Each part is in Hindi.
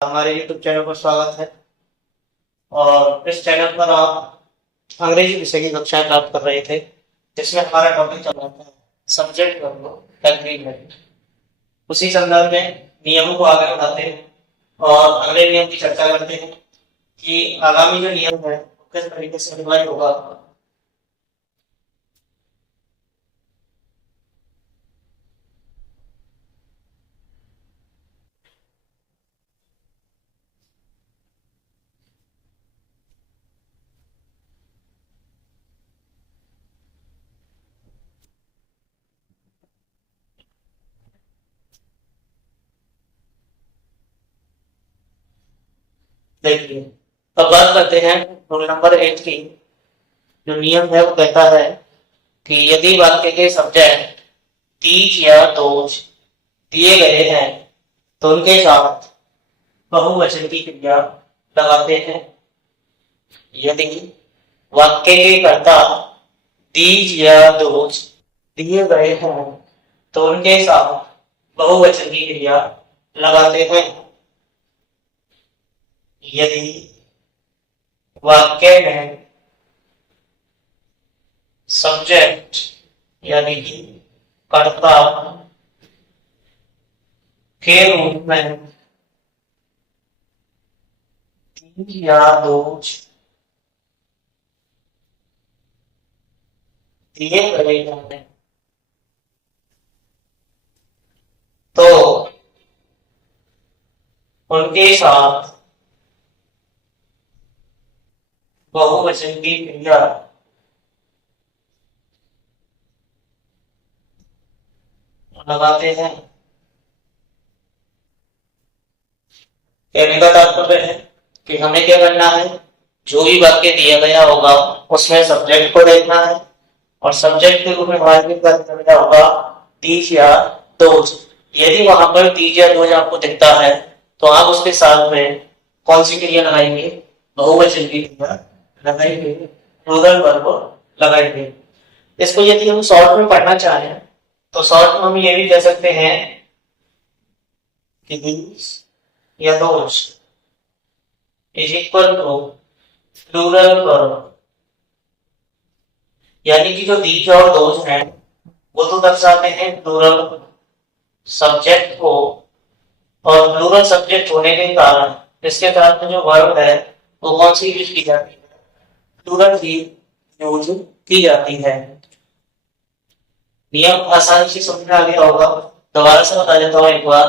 हमारे YouTube चैनल पर स्वागत है। और इस चैनल पर आप अंग्रेजी विषय की कक्षाएं प्राप्त कर रहे थे, जिसमें हमारा टॉपिक चल रहा था सब्जेक्ट वर्ब एग्रीमेंट। उसी संदर्भ में नियमों को आगे बढ़ाते हैं और अगले नियम की चर्चा करते हैं कि आगामी जो नियम है वो किस तरीके से अप्लाई होगा। देखिए, अब बात करते हैं रूल नंबर 8 की। जो नियम है वो कहता है कि यदि वाक्य के सब्जेक्ट तीज या दोज दिए गए हैं तो उनके साथ बहुवचन की क्रिया लगाते हैं। यदि वाक्य के कर्ता तीज या दोज दिए गए हैं तो उनके साथ बहुवचन की क्रिया लगाते हैं। यदि वाक्य में सब्जेक्ट यानी कि कर्ता के रूप में तीज या दोज दिए गए हैं तो उनके साथ बहुवचन की क्रिया लगाते हैं। कहने का तात्पर्य है कि हमें क्या करना है, जो भी वाक्य दिया गया होगा उसमें सब्जेक्ट को देखना है और सब्जेक्ट के रूप में हमारे क्या होगा, तीज या दोज। यदि वहां पर तीज या दोज आपको दिखता है तो आप उसके साथ में कौन सी क्रिया लगाएंगे, बहुवचन की क्रिया लगाएंगे, प्लूरल वर्ब लगाएंगे। इसको यदि हम शॉर्ट में पढ़ना चाहें तो शॉर्ट में हम ये भी कह सकते हैं कि these या those is equal to plural verb. यानी कि जो these और those हैं वो तो दर्शाते हैं प्लूरल सब्जेक्ट को, और प्लूरल सब्जेक्ट होने के कारण इसके साथ में जो वर्ब है वो कौन सी यूज की जाती है, प्लूरल की यूज की जाती है। नियम आसानी से समझ में आ गया होगा। दोबारा से बता देता हूँ एक बार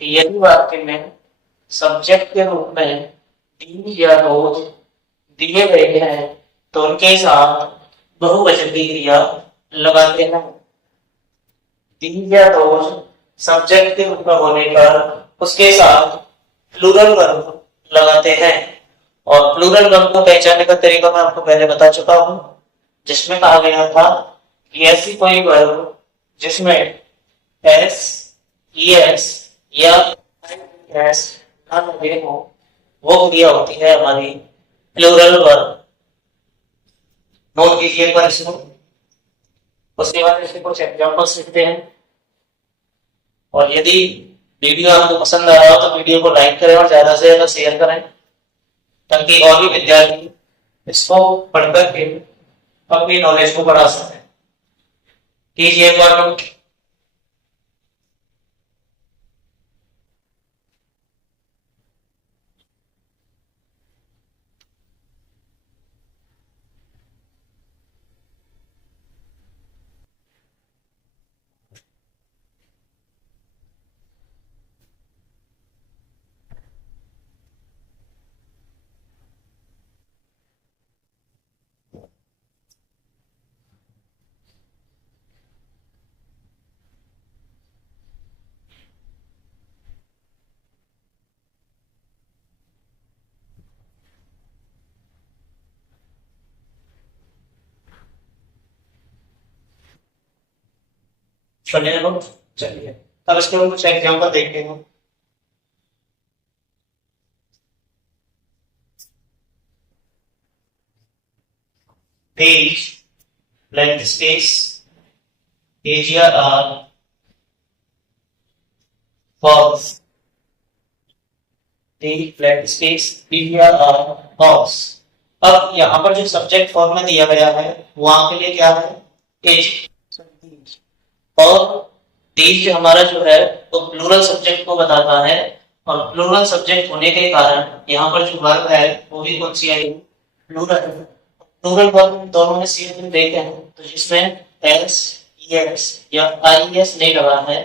कि यदि वाक्य में सब्जेक्ट के रूप में तीज या दोज दिए गए हैं तो उनके साथ बहुवचन की क्रिया लगाते हैं। तीज या दोज सब्जेक्ट के रूप में होने पर उसके साथ प्लूरल वर्ब लगाते हैं। और प्लूरल वर्ब को पहचानने का तरीका मैं आपको पहले बता चुका हूं, जिसमें कहा गया था कि ऐसी कोई वर्ब जिसमें एस, ईएस या एस ना लगे हो वो क्रिया होती है हमारी प्लूरल वर्ब। नोट कीजिए एक बार इसको। उसके बाद इसके कुछ एग्जांपल्स लिखते हैं। और यदि वीडियो आपको पसंद आ रहा हो तो वीडियो को लाइक करें और ज्यादा से ज्यादा शेयर करें, ताकि और भी विद्यार्थी इसको पढ़कर के अपनी नॉलेज को बढ़ा सकें। कीजिए एक बार नोट। चलिए नोट। चलिए अब इसके हम कुछ एग्जांपल देखते हैं। Page, blank space, Asia are false. The flat space media और बॉक्स। अब यहाँ पर जो सब्जेक्ट फॉर्म में दिया गया है वहां के लिए क्या है इज, और दीज हमारा जो है वो प्लूरल सब्जेक्ट को बताता है, और प्लूरल सब्जेक्ट होने के कारण यहाँ पर जो वर्ब है वो भी कौन सी आएगी प्लूरल। प्लूरल वर्ब दोनों में सेम देते हैं तो जिसमें एस एस या आई एस नहीं लगा है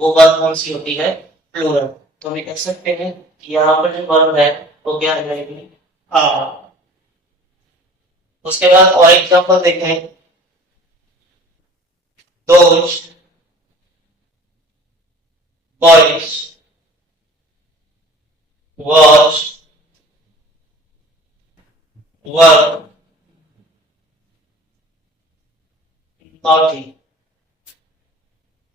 वो वर्ब कौन सी होती है प्लूरल। तो हम कह सकते हैं कि यहाँ पर जो वर्ब है वो क्या हो जाएगी आर। उसके बाद और एग्जांपल देखें, those boys was were naughty।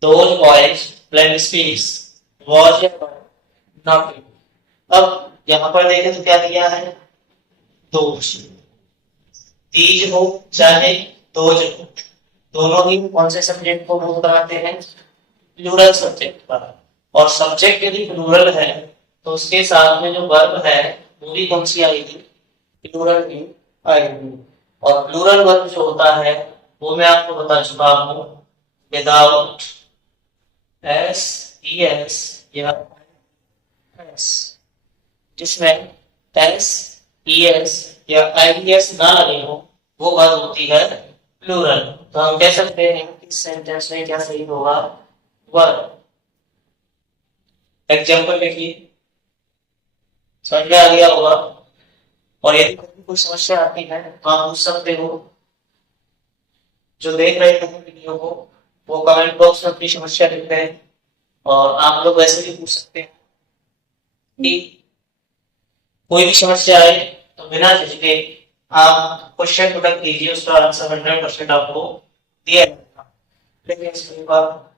those boys blank space was naughty। अब यहां पर देखें तो क्या दिया है those, these हो चाहे those हो, दोनों ही कौन से सब्जेक्ट को मूव कराते हैं प्लूरल सब्जेक्ट पर। और सब्जेक्ट यदि प्लूरल है तो उसके साथ में जो वर्ब है वो भी कौन सी आएगी प्लूरल की आएगी। और प्लूरल वर्ब जो होता है वो मैं आपको बता चुका हूं विदाउट एस ई एस या एस, जिसमें एस ई एस या आई एस ना लगे हो वो वर्ब होती है प्लूरल। तो हम कह सकते हैं कि इस सेंटेंस में क्या सही होगा वर्ब। एग्जाम्पल देखिए, समझ में आ गया होगा। और यदि कोई समस्या आती है तो आप पूछ सकते हो, जो देख रहे हैं वीडियो को वो कमेंट बॉक्स में अपनी समस्या लिख दें, और आप लोग वैसे भी पूछ सकते हैं कि कोई भी समस्या आए तो बिना झिझके आप क्वेश्चन पुट कीजिए, उसका आंसर 100% आपको दिया जाएगा। लेकिन इसके बाद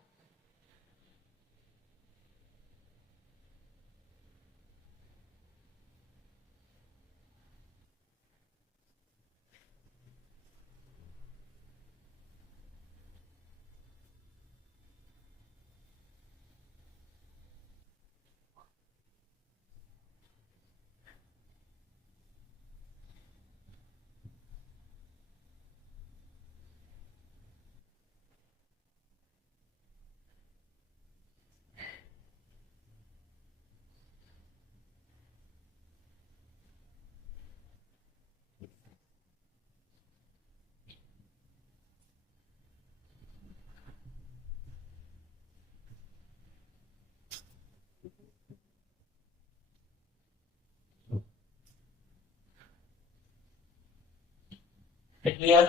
क्लियर।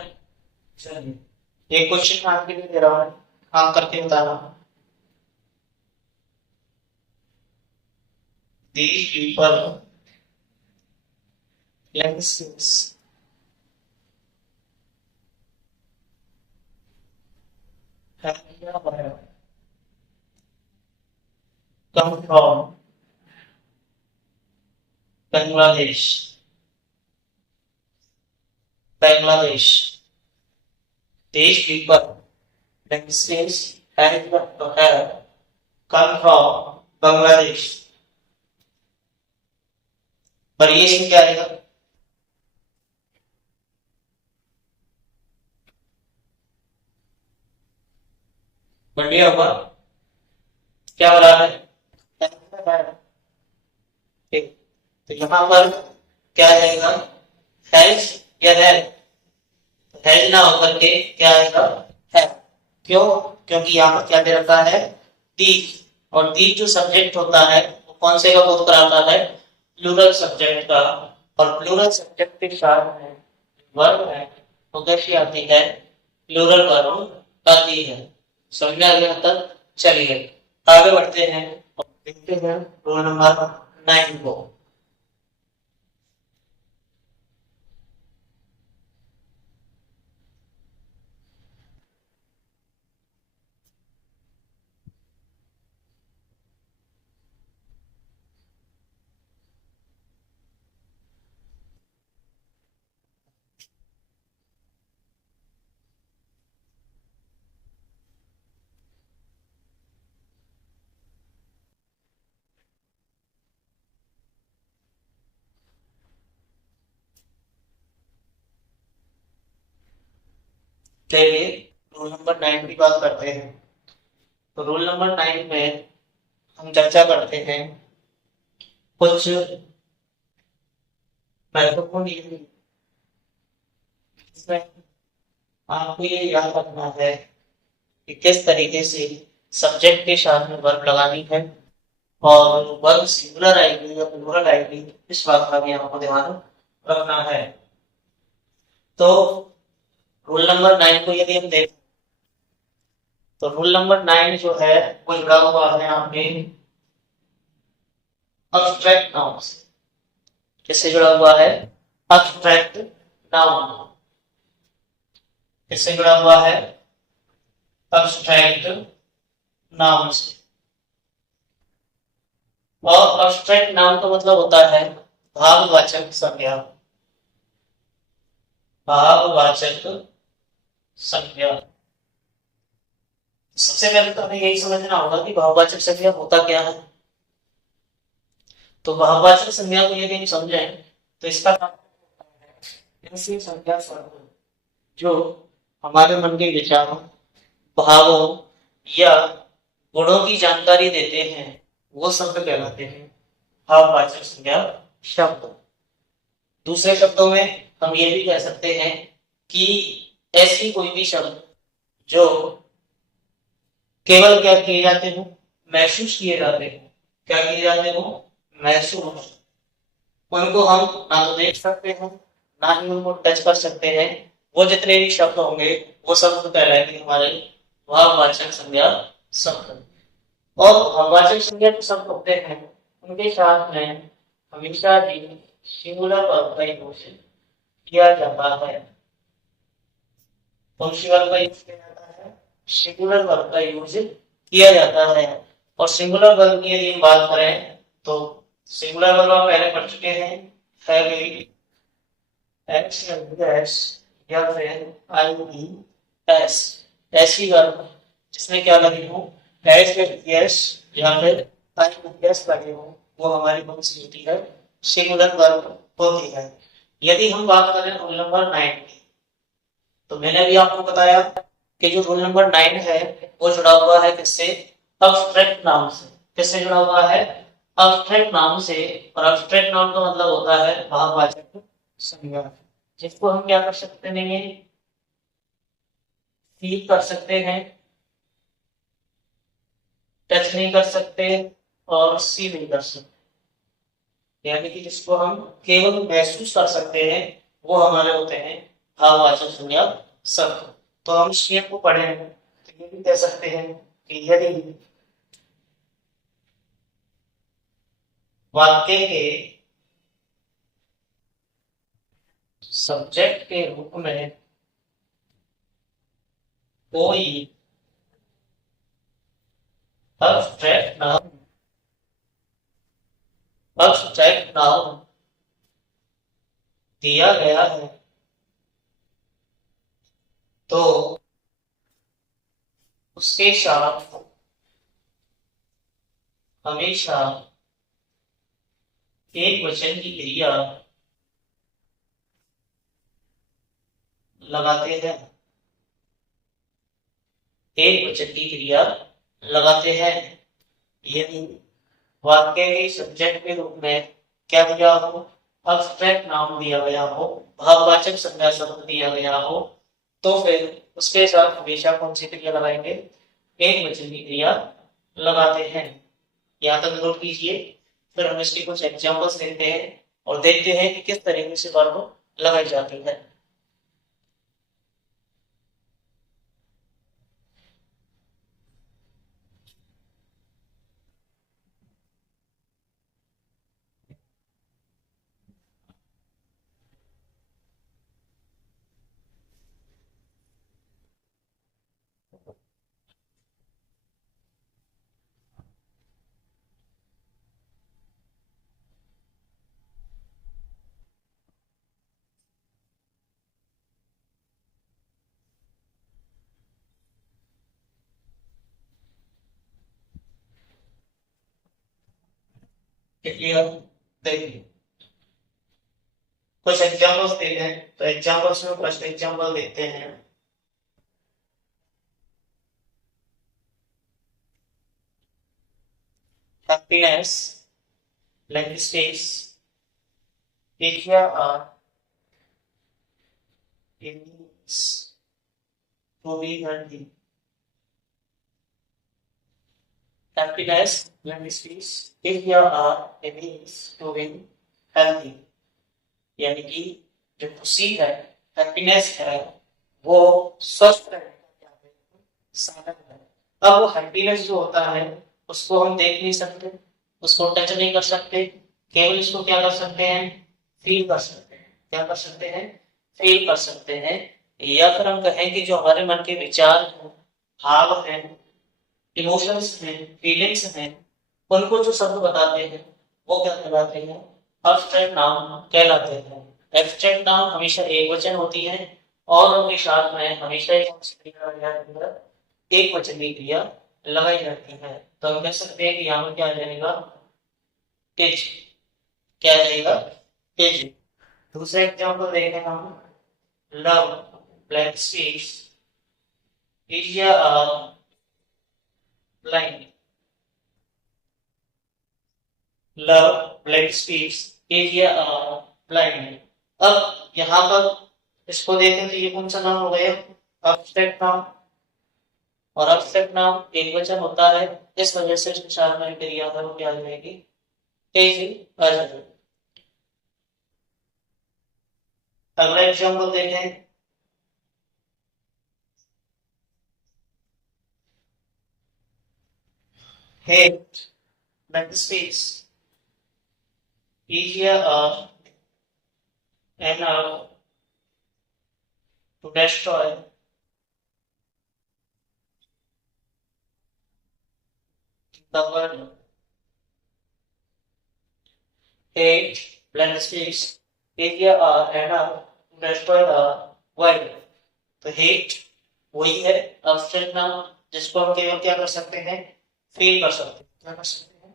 चलिए एक क्वेश्चन मैं आपके लिए दे रहा हूँ, आप करके बताना। These people lenses have come from Bangladesh। Bangladesh। These people lenses have come from Bangladesh। Variation क्या आएगा बढ़िया होगा, क्या हो रहा है ठीक। तो यहाँ पर क्या आएगा हैज या हैज ना होकर के क्या आएगा है। क्यों? क्योंकि यहाँ पर क्या दे रखा है दीज, और दीज जो सब्जेक्ट होता है वो कौन से का बोध कराता है प्लूरल सब्जेक्ट का। और प्लूरल सब्जेक्ट के साथ में वर्ब है वो कैसी आती है प्लूरल वर्ब आती है। समझ में आ गया तक। चलिए आगे बढ़ते हैं और देखते हैं रोल नंबर 9 को। चलिए रूल नंबर 9 की बात करते हैं। तो रूल नंबर 9 में हम चर्चा करते हैं कुछ महत्वपूर्ण नियम। इसमें आपको ये याद रखना है कि किस तरीके से सब्जेक्ट के साथ में वर्ब लगानी है और वर्ब सिंगुलर आएगी या प्लूरल आएगी, इस बात का भी आपको ध्यान रखना है। तो रूल नंबर 9 को यदि हम देखें तो रूल नंबर 9 जो है वो जुड़ा हुआ है आपके अब्स्ट्रैक्ट नाउन से। किससे जुड़ा हुआ है? Abstract noun. किससे जुड़ा हुआ है? अब्स्ट्रैक्ट नाउन से। और अब्स्ट्रैक्ट नाउन का मतलब होता है भाववाचक संज्ञा। भाववाचक संज्ञा। सबसे पहले तो हमें यही समझना होगा कि भाववाचक संज्ञा होता क्या है। तो भाववाचक संज्ञा को यदि हम समझें तो इसका ऐसी संज्ञा जो हमारे मन के विचारों, भावों या गुणों की जानकारी देते हैं वो शब्द कहलाते हैं भाववाचक संज्ञा शब्द। दूसरे शब्दों में हम ये भी कह सकते हैं कि ऐसी कोई भी शब्द जो केवल क्या किए जाते हो? महसूस किए जाते हो। क्या किए जाते हो? महसूस। उनको हम ना तो देख सकते हैं ना ही उनको टच कर सकते हैं। वो जितने भी शब्द होंगे वो शब्द कहलाएंगे हमारे भाववाचक संज्ञा शब्द। और भाववाचक संज्ञा जो शब्द होते हैं उनके साथ में हमेशा ही सिंगुलर वर्ब का यूज किया जाता है। कौन सी वर्ब का यूज किया जाता है? सिंगुलर वर्ब का यूज किया जाता है। और सिंगुलर वर्ब की यदि हम बात करें तो सिंगुलर वर्ब आप पहले पढ़ चुके हैं, हैव, एस या फिर आई ई एस। ऐसी वर्ब जिसमें क्या लगे हो? एस यस या फिर आई यस लगे हो, वो हमारी कौन सी होती है? सिंगुलर वर्ब होती है। यदि हम बात करें रूल नंबर 9 की तो मैंने अभी आपको बताया कि जो रूल नंबर 9 है वो जुड़ा हुआ है किससे? अब्स्ट्रैक्ट नाउन से। किससे जुड़ा हुआ है? अब्स्ट्रैक्ट नाउन से। और अब्स्ट्रैक्ट नाउन का मतलब होता है भाववाचक संज्ञा, जिसको हम क्या कर सकते हैं? फील कर सकते हैं, टच नहीं कर सकते और सी नहीं कर सकते। यानी कि जिसको हम केवल महसूस कर सकते हैं वो हमारे होते हैं भाववाचक संज्ञा शब्द। तो हम इस नियम को पढ़े तो ये भी कह सकते हैं कि यदि वाक्य के सब्जेक्ट के रूप में कोई अब्स्ट्रैक्ट नाउन दिया गया है तो उसके साथ हमेशा एक वचन की क्रिया लगाते हैं। एक वचन की क्रिया लगाते हैं यदि वाक्य के सब्जेक्ट के रूप में क्या दिया हो? अब्स्ट्रैक्ट नाउन दिया गया हो, भाववाचक संज्ञा शब्द दिया गया हो, तो फिर उसके साथ हमेशा कौन सी क्रिया लगाएंगे? एक वचन की क्रिया लगाते हैं। यहाँ तक नोट कीजिए। फिर हम इसके कुछ एग्जांपल्स देखते हैं और देखते हैं कि किस तरीके से वर्ब लगाई जाती है। क्लियर? देखिए कुछ एग्जांपल्स देते हैं। तो एग्जांपल्स में फर्स्ट एग्जांपल देखते हैं। Happiness blank space area are means to be healthy. Happiness blank space area are means to be healthy. यानी कि जो खुशी है, हैप्पीनेस है, वो स्वस्थ रहने का क्या है, साधन है। अब वो हैप्पीनेस जो होता है उसको हम देख नहीं सकते, उसको टच नहीं कर सकते, केवल इसको क्या कर सकते हैं, फील कर सकते हैं। क्या कर सकते हैं, फील कर सकते हैं। या फिर हम कहें कि जो हमारे मन के विचार हैं, भाव हैं, इमोशंस हैं, फीलिंग्स हैं, उनको जो शब्द बताते हैं वो क्या कहलाते हैं, एब्स्ट्रैक्ट नाउन कहलाते हैं। एब्स्ट्रैक्ट नाउन हमेशा एक वचन होती है और उनके साथ में हमेशा एक वचन की क्रिया लगाई जाती है। तो हम कह सकते हैं कि यहाँ पर क्या आ जाएगा, इज। क्या आ जाएगा, इज। दूसरा एग्जाम्पल देखें हम, लव ब्लैक स्पेस इज या blind. Love black space is या ब्लाइंड। अब यहाँ पर इसको देखें तो ये कौन सा नाम हो गया, एब्स्ट्रैक्ट नाउन। और एब्स्ट्रैक्ट नाउन एक वचन होता है, इस वजह से इसके साथ में क्रिया है वो क्या आ जाएगी, आ जाएगी। अगला एग्जाम्पल देखें, hate blank space easier and to destroy the world. Hate blank space easier and to destroy the world. तो hate वही है abstract नाम जिसको हम केवल क्या कर सकते हैं, फील कर सकते हैं। क्या कर सकते हैं,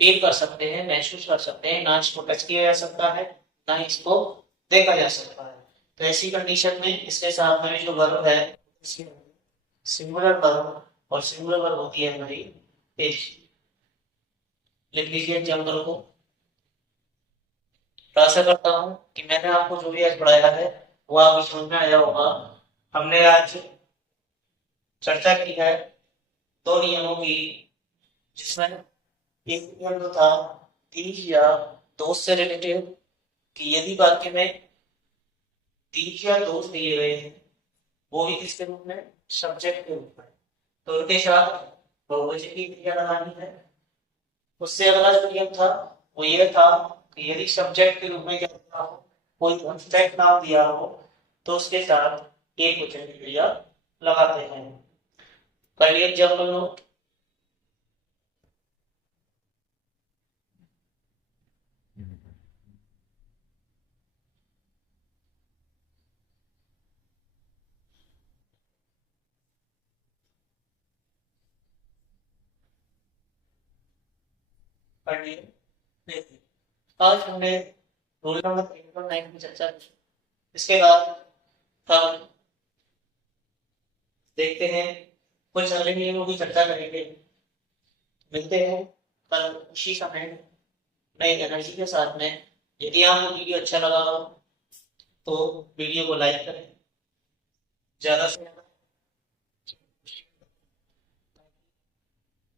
फील कर सकते हैं, महसूस कर सकते हैं। ना इसको टच किया जा सकता है, ना इसको देखा जा सकता है। तो ऐसी कंडीशन में इसके साथ में जो वर्ब है सिंगुलर वर्ब, और सिंगुलर वर्ब होती है हमारी इज। लिख लीजिए एग्जाम्पल को। तो आशा करता हूँ कि मैंने आपको जो भी आज पढ़ाया है वो आपको समझ में आया होगा। हमने आज चर्चा की है दो नियमों की, जिसमें एक नियम जो था तीज या दोस्त से रिलेटेड, कि यदि वाक्य में तीज या दोस्त दिए गए हैं वो भी किसके रूप में, सब्जेक्ट के रूप में, तो उनके साथ बहुवचन की क्रिया लगानी है। उससे अगला जो नियम था वो ये था कि यदि सब्जेक्ट के रूप में क्या दिया हो, कोई एब्स्ट्रैक्ट नाम दिया हो, तो उसके साथ एक वचन की क्रिया लगाते हैं। पहले एग्जाम्पल नोट, पढ़िए। आज हमने रोल नंबर 3.9 की चर्चा की। इसके बाद हम देखते हैं कुछ अगले नियमों की चर्चा करेंगे। मिलते हैं कल उसी समय नई एनर्जी के साथ में। यदि आपको वीडियो अच्छा लगा हो तो वीडियो को लाइक करें, ज्यादा से ज्यादा।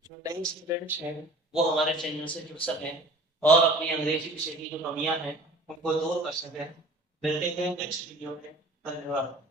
जो नए स्टूडेंट्स हैं वो हमारे चैनल से जुड़ सकें और अपनी अंग्रेजी विषय की जो कमियां हैं उनको दूर कर सकें। मिलते हैं नेक्स्ट वीडियो में। धन्यवाद।